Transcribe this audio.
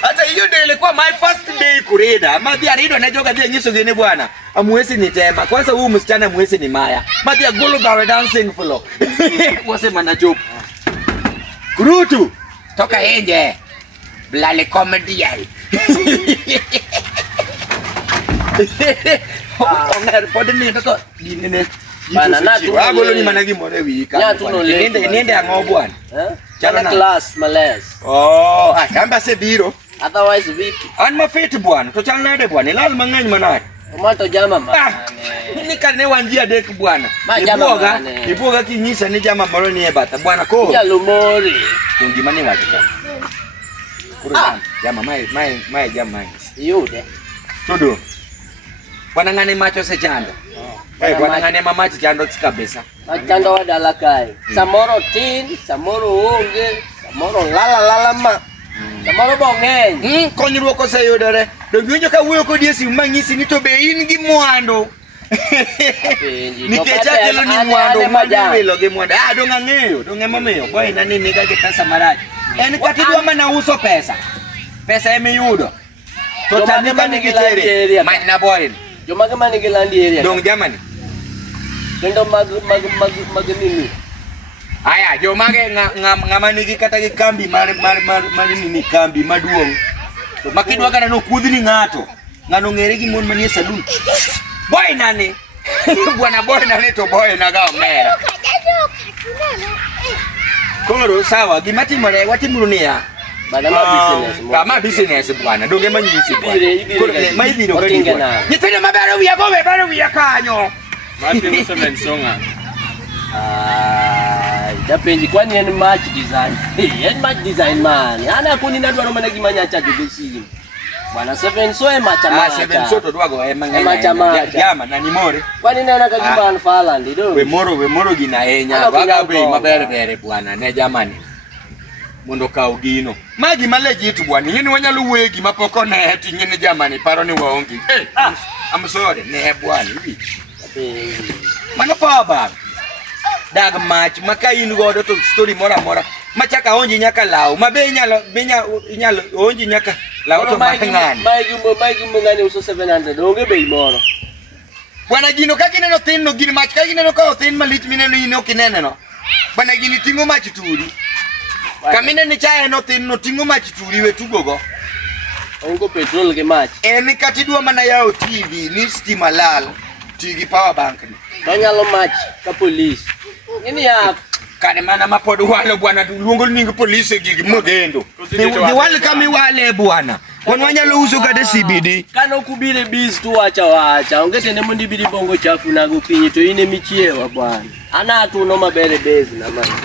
Hata hiyo ndio ilikuwa my first day kurida. Madhi arido na joga dia nyiso gene bwana. Amuwezi ni tema. Kwanza huyu msichana muwezi ni Maya. Madhi agolo gawe dancing floor. Wase manajob. Kurutu. Toka nje. Blale comedian. Onger podeni to dinene. Bana na tu. Agolo ni managi more wika. Niende ango bwana. Jana class males. Oh, kamba se biro. Otherwise vipi? An mafiti bwana. To chal nade bwana. Ilal mang'eny manade. Mato jama ma. Ni kane wanjia dek bwana. Ibuoga kinyisa ni jama moro ni ebata bwana ko. Ya lumori. Kungi mani wacho ka. Kurang jama mai jama. Yude. Todo. Bwana ngane macho se chanda. Bwana ngane mamacho chando kabisa. Chando wadala kai. Samoro tin, samoro onge, samoro lala ma. Samoro bong'eny. Konyruok oseyudore. Donginjo ka wuoyo kodi esi mang'isi ni to be in gi mwando. Nikech akelo ni mwando madwilo gi mwando. Dong ang'eyo, dong emomiyo. Boy na ni niga gi pesa marach. En kati dwa mana uso pesa. Pesa emiyudo. To tani ka nigi tere. Many na boy. Jomage mani gi landi area. Dong jamani. Kendo mag nini. Aya, jomage ng'ama nigi kata gi kambi mar nini kambi maduong'. Makidwa kana no kudhni ng'ato. Ng'ano ng'ere gi mon manie salon. Boy nani? Bwana boy nani to boy na ga omera. Koro sawa, gima timore watimuru niya. Bana ma business. Kama business bwana, donge manyisi bwana. Koro mai biro ka dibo. Nyithindo mabero wiya go bero wiya kanyo. Mati seven songa. Dapenji kwani en match design. En match design man. Ana kuni na dwaro mana gimanya cha dubesi. Bwana 7 so e match ma. 7 so to dwago e mang'eny. Match jama na ni more. Kwani nena ka giban fala ndido. We moro gina enya. Baga be maber bwana ne jamani. Mondo kaw gino. Magi malejit bwana. Yini wanyalo wuoyo gima poko ne ting'e jamani paro ni waonge. I'm sorry ne bwana ibi. Mano powerbank. Dag match maka in godo to story mora machaka onji nyaka law mabe inyalo onji nyaka law to mang'ani mai gumo ngani uso 700 onge bei moro bwana gino kaka ineno tin no gino match kaka ineno ka tin malit mineno ino kinene no bwana gini tingo match turi kamine ni chae no tin no tingo match turi we tugogo ongo petrol ke match en katidwa mana yao TV ni stima lal tigi powerbank ni banyalo match ka police ini ya kane mana mapod walo bwana luongo nying police gigi mogendo ni wale kama wale bwana wanyalo uso kade CBD kana kubire biz tu wacha ongetene mundi bidi bongo chafu na gokinyi to ine michiewa bwana ana tu no mabere base na mama